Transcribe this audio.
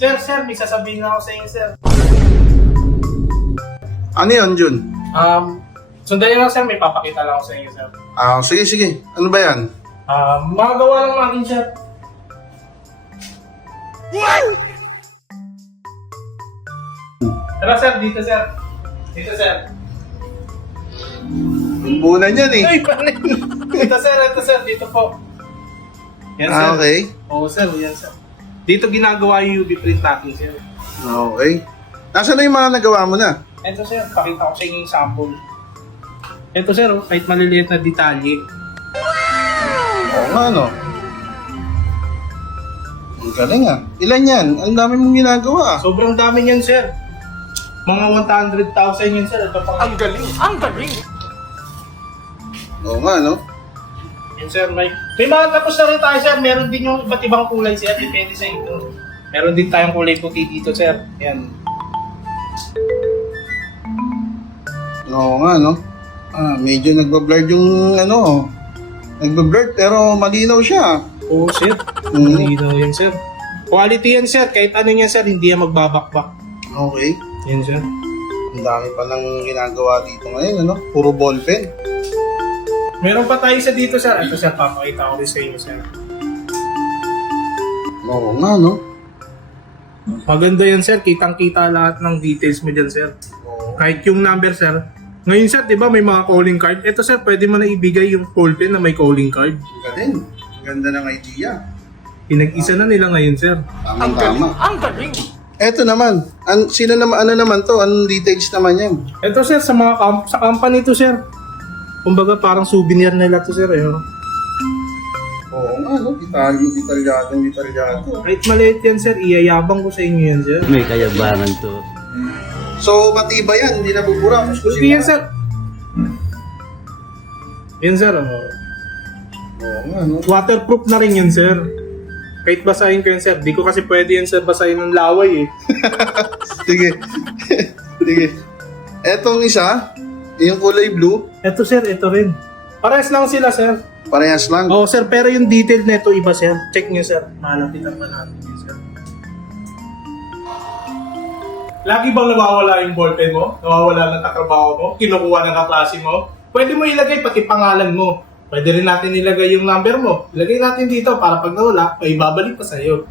Sir, may sasabihin ako sa inyo, sir. Ano yun, Jun? Sundan niyo lang, sir. May papakita lang ako sa inyo, sir. Sige, sige. Ano ba yan? Mga gawa lang natin, sir. Tara, sir. Dito, sir. Dito, sir. Bunan yan eh. Ay, panin. Dito, sir. Dito po. Yan, sir. Okay. Oo, sir. Yan, sir. Dito ginagawa yung UV print natin, sir. Okay. Nasaan na yung mga nagawa mo na? Ito, sir. Pakita ko sa inyo yung sample. Ito, sir. Kahit maliliit na detalye. Oo nga, no? Ang galing ah. Ilan yan? Ang dami mong ginagawa. Sobrang dami niyan, sir. Mga 100,000 yun, sir. Ito pa. Ang galing! Ang galing! Oo nga, no? Yan, sir. May mga tapos na rin tayo, sir. Meron din yung iba't ibang kulay, sir. Depende sa inyo. Meron din tayong kulay puti dito, sir. Yan. Oo nga, no? Medyo nagbablur yung ano. Nagbablur pero malinaw siya. Oo, sir. Malinaw yan, sir. Quality yan, sir. Kahit ano yan, sir. Hindi yan magbabakbak. Okay. Yan, sir. Ang dami pa lang ginagawa dito ngayon, ano? Puro ballpen. Meron pa tayo sa dito, sir. Ito, sir. Papakita ko rin sa inyo, sir. Oo nga, no? Maganda yan, sir. Kitang-kita lahat ng details mo dyan, sir. Oo. Kahit yung number, sir. Ngayon, sir, di ba may mga calling card? Ito, sir, pwede mo na ibigay yung ballpen na may calling card. Galing. Ganda ng idea. Pinag-isa na nila ngayon, sir. Tama-tama. Ang galing! Eto naman. Sino naman, ano naman to? Anong details naman yan? Ito, sir, sa mga sa company to, sir. Kumbaga, parang souvenir nila to, sir. Eh. Oo nga, no? Detalyado. Kahit maliit yan, sir, iyayabang ko sa inyo yan, sir. May kayabangan to. So, matibay yan. Hindi nabubura. Hindi yan, sir. Yan, sir. Oo nga, no? Waterproof na rin yan, sir. Kahit basahin ko yan, sir. Di ko kasi pwede yan, sir, basahin ng laway, eh. Sige. Sige. Etong isa, yung kulay blue, Ito, sir, ito rin. Parehas lang sila, sir. parehas lang. Oo, sir, pero yung detail na ito iba, sir. Check nyo, sir. Malapitan pa natin yun, sir. Lagi bang nawawala yung ballpen mo? Nawawala ng katrabaho mo? Kinukuha ng kaklase mo? Pwede mo ilagay pati pangalan mo. Pwede rin natin ilagay yung number mo. Ilagay natin dito para pag nawala, ay babalik pa sa'yo.